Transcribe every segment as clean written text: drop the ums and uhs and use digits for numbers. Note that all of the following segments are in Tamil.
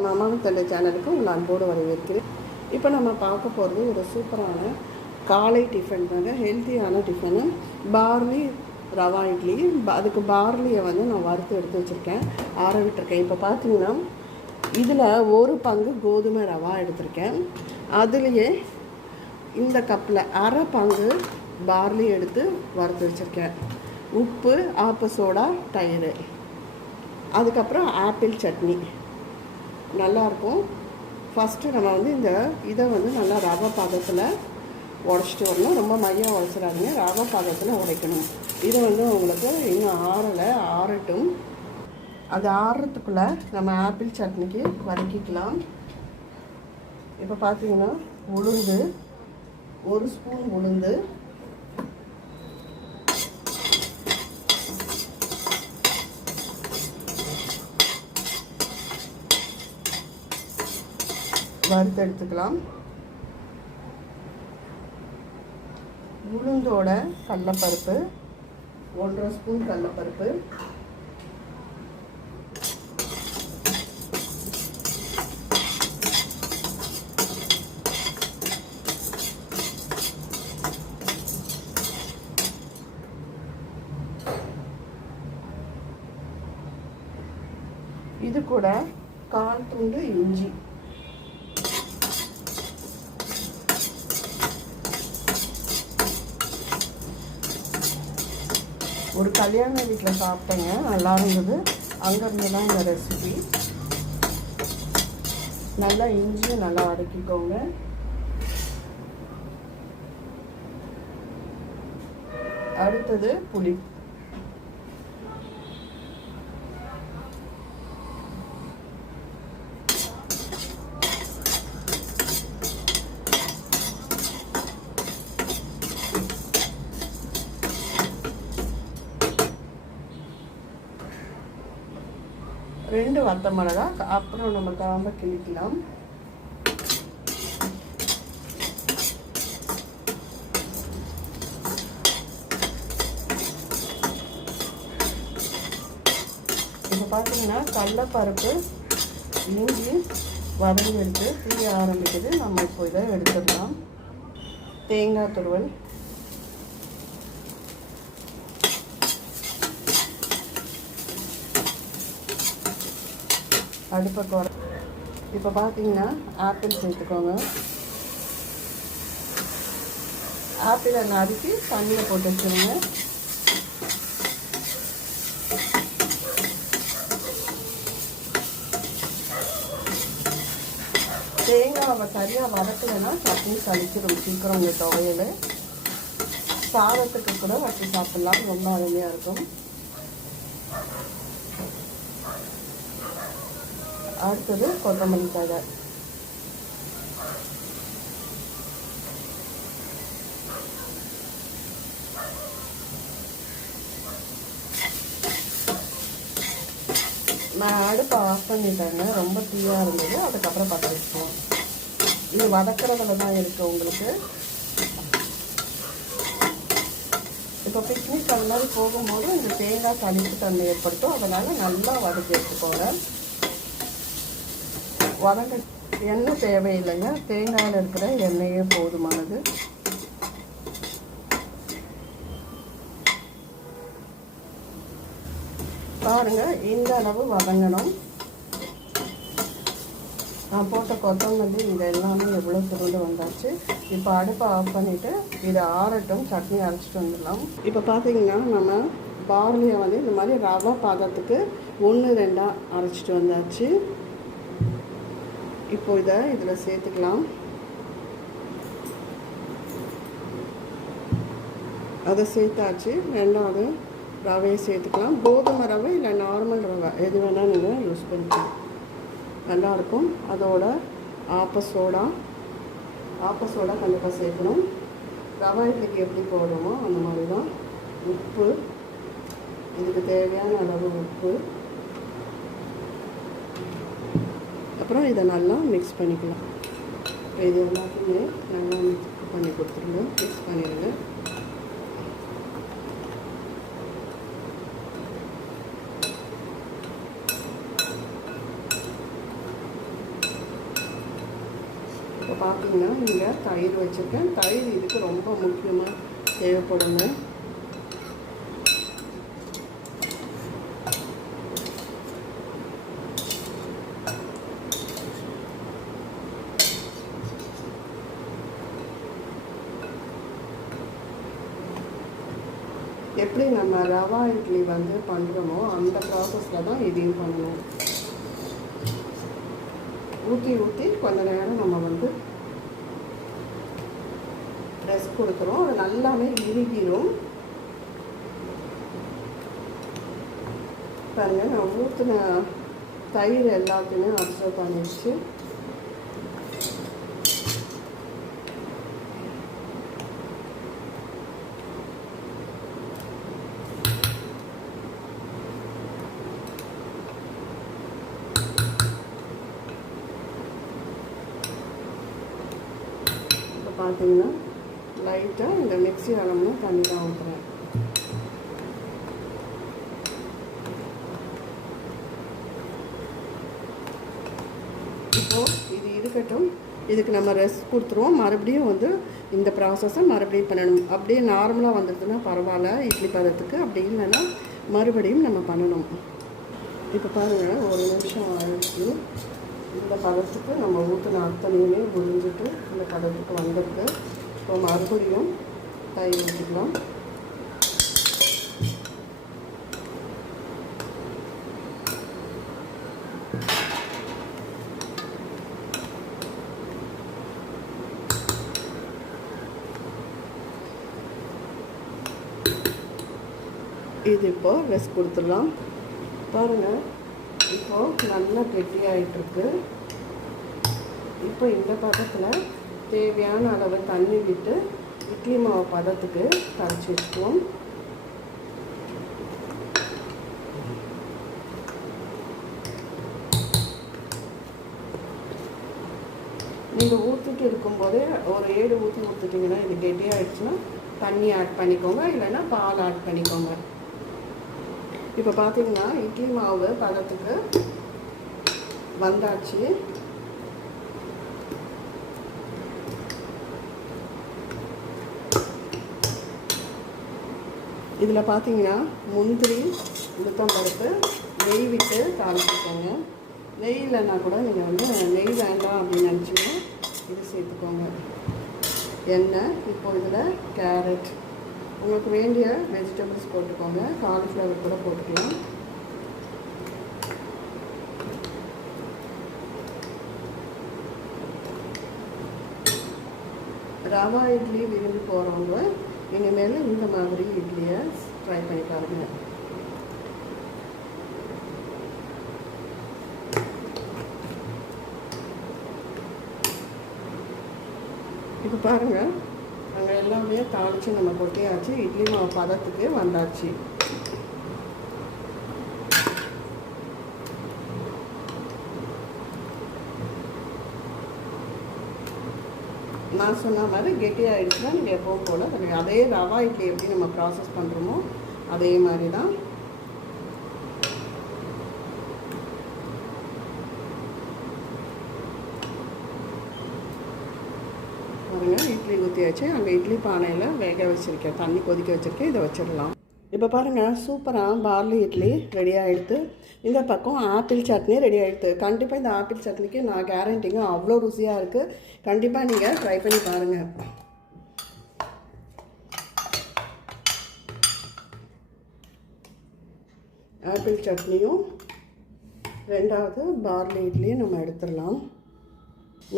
மாமாவின் தந்தை சேனலுக்கு உங்கள் அன்போடு வரவேற்கிறேன். இப்போ நம்ம பார்க்க போகிறது ஒரு சூப்பரான காலை டிஃபன் தாங்க. ஹெல்த்தியான டிஃபனு பார்லி ரவா இட்லி. அதுக்கு பார்லியை நான் வறுத்து எடுத்து வச்சுருக்கேன், ஆற விட்டுருக்கேன். இப்போ பார்த்தீங்கன்னா இதில் ஒரு பங்கு கோதுமை ரவா எடுத்திருக்கேன். அதுலேயே இந்த கப்பில் அரை பங்கு பார்லி எடுத்து வறுத்து வச்சுருக்கேன். உப்பு, ஆப்ப சோடா, தயிர், அதுக்கப்புறம் ஆப்பிள் சட்னி நல்லாயிருக்கும். ஃபஸ்ட்டு நம்ம இந்த இதை நல்லா ரவை பாதத்தில் உடச்சிட்டு வரணும். ரொம்ப மையாக உடச்சிடாதீங்க, ரவை பாதத்தில் உடைக்கணும். இதை உங்களுக்கு இன்னும் ஆறட்டும். அது ஆறுறதுக்குள்ளே நம்ம ஆப்பிள் சட்னிக்கு வதக்கிக்கலாம். இப்போ பார்த்தீங்கன்னா உளுந்து, ஒரு ஸ்பூன் உளுந்து, வறுத்து எடுத்துக்கலாம். உளுந்தோட கடலைப்பருப்பு, 1.5 ஸ்பூன் கடலைப்பருப்பு, இது கூட 1/4 துண்டு இஞ்சி, ஒரு கல்யாண வீட்டில் சாப்பிட்டேங்க, நல்லா இருந்தது. அங்கேருந்து தான் இந்த ரெசிபி. நல்லா இஞ்சியை நல்லா வதக்கிக்கோங்க. அடுத்தது புளி. ரெண்டு வத்த மிளகா, அப்புறம் நம்ம காம்பை கிழிக்கலாம். இப்போ பார்த்தீங்கன்னா கடலைப்பருப்பு, இஞ்சி வதங்கி எடுத்து தீய ஆரம்பிக்குது. நம்ம இப்போ இதை எடுத்துடலாம். தேங்காய் துருவல், அடுப்பை குறை. இப்போ பார்த்தீங்கன்னா ஆப்பிள் சேர்த்துக்கோங்க. ஆப்பிளை நறுக்கி தண்ணியில் போட்டு வச்சுருங்க. தேங்காவை சரியாக வதக்கலைன்னா சட்னி சளிச்சிடும் சீக்கிரம். உங்கள் துவையல் சாதத்துக்கு கூட வச்சு சாப்பிட்லாம், ரொம்ப அருமையாக இருக்கும். அடுத்தது கொத்தமல்லி தழை, நான் அடுப்பை ஆஃப் பண்ணிட்டேங்க, ரொம்ப தீயாக இருந்தது. அதுக்கப்புறம் பற்ற வச்சுக்குவோம். இது வதக்கிறதுல தான் இருக்குது உங்களுக்கு. இப்போ பிக்னிக் அந்த மாதிரி போகும்போது இந்த தேங்காய் சளிப்பு தன்மை ஏற்படுத்தும். அதனால் நல்லா வதக்கி எடுத்துக்கோங்க. வதங்க எண்ணெய் தேவையில்லைங்க, தேங்காயில் இருக்கிற எண்ணெயே போதுமானது. பாருங்கள், இந்த அளவு வதங்கணும். நான் போட்ட கொத்தமல்லி இது எல்லாமே எவ்வளோ சுருண்டு வந்தாச்சு. இப்போ அடுப்பை ஆஃப் பண்ணிவிட்டு இதை ஆறட்டும், சட்னி அரைச்சிட்டு வந்துடலாம். இப்போ பார்த்தீங்கன்னா நம்ம பார்லியை இந்த மாதிரி ரவை பாதத்துக்கு 1-2 அரைச்சிட்டு வந்தாச்சு. இப்போ இதை இதில் சேர்த்துக்கலாம். அதை சேர்த்தாச்சு. ரெண்டாவது ரவையை சேர்த்துக்கலாம். கோதுமை ரவை இல்லை நார்மல் ரவை எது வேணால் நீங்கள் யூஸ் பண்ணிக்கலாம், நல்லாயிருக்கும். அதோட ஆப்ப சோடா கண்டிப்பாக சேர்க்கணும். ரவை இட்லிக்கு எப்படி போடுவோமோ அந்த மாதிரி தான். உப்பு, இதுக்கு தேவையான அளவு உப்பு. அப்புறம் இதை நல்லா மிக்ஸ் பண்ணிக்கலாம். இது எல்லாத்தையுமே நல்லா மிக்ஸ் பண்ணி கொடுத்துருங்க, மிக்ஸ் பண்ணிடுங்க. பார்த்தீங்கன்னா இங்கே தயிர் வச்சுருக்கேன். தயிர் இதுக்கு ரொம்ப முக்கியமாக தேவைப்படுங்க. எப்படி நம்ம ரவா இட்லி வந்து பண்ணுறோமோ அந்த ப்ராசஸில் தான் இதையும் பண்ணணும். ஊற்றி கொஞ்ச நேரம் நம்ம வந்து ரெஸ்ட் கொடுக்குறோம். அது நல்லாவே இறுகிரும். பாருங்க, நான் ஊற்றின தயிர் எல்லாத்தையுமே அப்சர்வ் பண்ணிடுச்சு. பார்த்தீங்கன்னா லைட்டாக இந்த மிக்ஸி அளவுல தண்ணி தான் ஊற்றுறேன். இப்போது இது இருக்கட்டும். இதுக்கு நம்ம ரெஸ்ட் கொடுத்துருவோம். மறுபடியும் வந்து இந்த ப்ராசஸை மறுபடியும் பண்ணணும். அப்படியே நார்மலாக வந்துடுதுன்னா பரவாயில்ல இட்லி பதத்துக்கு. அப்படி இல்லைன்னா மறுபடியும் நம்ம பண்ணணும். இப்போ பாருங்கள், 1 நிமிஷம் ஆயிடுச்சு. இந்த பதத்துக்கு நம்ம ஊற்றின அத்தனையுமே உறிஞ்சிட்டு இந்த பதத்துக்கு வந்திருக்கு. இப்போ மறுபடியும் தயிர் ஊற்றிக்கலாம். இது இப்போது ரெஸ்ட் கொடுத்துடலாம். பாருங்கள், இப்போது நல்லா கெட்டியாகிட்டுருக்கு. இப்போ இந்த பதத்தில் தேவையான அளவு தண்ணி விட்டு இட்லி மாவு பதத்துக்கு கரைச்சி வச்சுக்குவோம். நீங்கள் ஊற்றிட்டு இருக்கும்போதே ஒரு 7 ஊற்றிட்டிங்கன்னா இது கெட்டியாகிடுச்சுன்னா தண்ணி ஆட் பண்ணிக்கோங்க, இல்லைன்னா பால் ஆட் பண்ணிக்கோங்க. இப்போ பார்த்தீங்கன்னா இட்லி மாவு பதத்துக்கு வந்தாச்சு. இதில் பார்த்தீங்கன்னா முந்திரி, உளுத்தம்பருப்பு, நெய் விட்டு தாளிச்சுக்கோங்க. நெய் இல்லைன்னா கூட நீங்கள் வந்து நெய் வேண்டாம் அப்படின்னு நினச்சிங்கன்னா இது சேர்த்துக்கோங்க. எண்ணெய். இப்போ இதில் கேரட், உங்களுக்கு வேண்டிய வெஜிடபிள்ஸ் போட்டுக்கோங்க. காலிஃப்ளவர் கூட போட்டுக்கலாம். ரவா இட்லி விரும்பி போகிறவங்க இனிமேல் இந்த மாதிரி இட்லியை ட்ரை பண்ணி பாருங்க. இப்போ பாருங்கள், நாங்கள் எல்லாமே தாளித்து நம்ம கொட்டியாச்சு. இட்லி மாவு பதத்துக்கு வந்தாச்சு. நான் சொன்ன மாதிரி கெட்டியாகிடுச்சுன்னா நீங்கள் எப்பவும் போல் அதே ரவா இட்லி எப்படி நம்ம ப்ராசஸ் பண்ணுறோமோ அதே மாதிரி தான். பாருங்கள், இட்லி ஊற்றியாச்சு. அங்கே இட்லி பானையில் வேக வச்சுருக்கேன், தண்ணி கொதிக்க வச்சுருக்கேன். இதை வச்சிடலாம். இப்போ பாருங்கள், சூப்பராக பார்லி இட்லி ரெடி ஆகிடுது. இந்த பக்கம் ஆப்பிள் சட்னி ரெடி ஆகிடுது. கண்டிப்பாக இந்த ஆப்பிள் சட்னிக்கு நான் கேரண்டிங்க அவ்வளோ ருசியாக இருக்குது. கண்டிப்பாக நீங்கள் ட்ரை பண்ணி பாருங்கள். ஆப்பிள் சட்னியும் 2வது பார்லி இட்லியும் நம்ம எடுத்துடலாம்.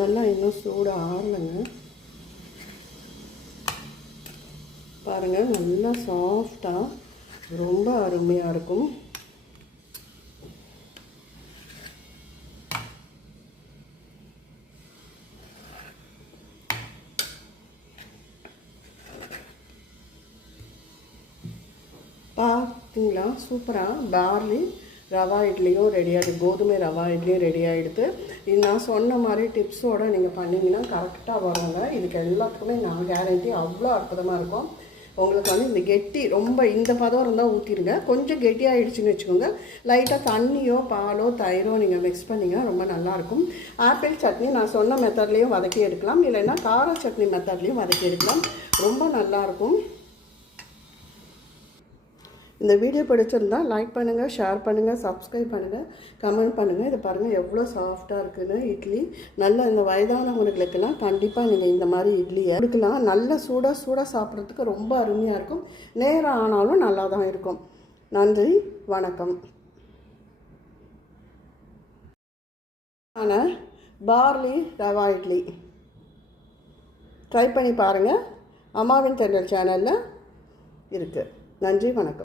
நல்லா இன்னும் சூடாக ஆறலைங்க. பாருங்கள், நல்லா சாஃப்டாக ரொம்ப அருமையாக இருக்கும். பார்த்தீங்களா, சூப்பராக பார்லி ரவா இட்லியும் ரெடி ஆகிடுது, கோதுமை ரவா இட்லியும் ரெடி ஆகிடுது. இது நான் சொன்ன மாதிரி டிப்ஸோடு நீங்கள் பண்ணிங்கன்னா கரெக்டாக வருங்க. இதுக்கு எல்லாத்துக்குமே நான் கேரண்டி அவ்வளோ அற்புதமாக இருக்கும். உங்களுக்கு வந்து இந்த கெட்டி ரொம்ப இந்த பதம் இருந்தால் ஊற்றிடுங்க. கொஞ்சம் கெட்டியாகிடுச்சின்னு வச்சுக்கோங்க, லைட்டாக தண்ணியோ பாலோ தயிரோ நீங்கள் மிக்ஸ் பண்ணிங்கன்னா ரொம்ப நல்லாயிருக்கும். ஆப்பிள் சட்னி நான் சொன்ன மெத்தட்லேயும் வதக்கி எடுக்கலாம், இல்லைன்னா கார சட்னி மெத்தட்லேயும் வதக்கி எடுக்கலாம், ரொம்ப நல்லாயிருக்கும். இந்த வீடியோ பிடிச்சிருந்தால் லைக் பண்ணுங்கள், ஷேர் பண்ணுங்கள், சப்ஸ்கிரைப் பண்ணுங்கள், கமெண்ட் பண்ணுங்கள். இதை பாருங்கள் எவ்வளோ சாஃப்டாக இருக்குதுன்னு. இட்லி நல்ல இந்த வயதானவங்களுக்கெல்லாம் கண்டிப்பாக நீங்கள் இந்த மாதிரி இட்லியை எடுக்கலாம். நல்ல சூடாக சாப்பிட்றதுக்கு ரொம்ப அருமையாக இருக்கும். நேரம் ஆனாலும் நல்லா தான் இருக்கும். நன்றி, வணக்கம். பார்லி ரவா இட்லி ட்ரை பண்ணி பாருங்கள். அம்மாவின் தென்றல் சேனலில் இருக்குது. நன்றி, வணக்கம்.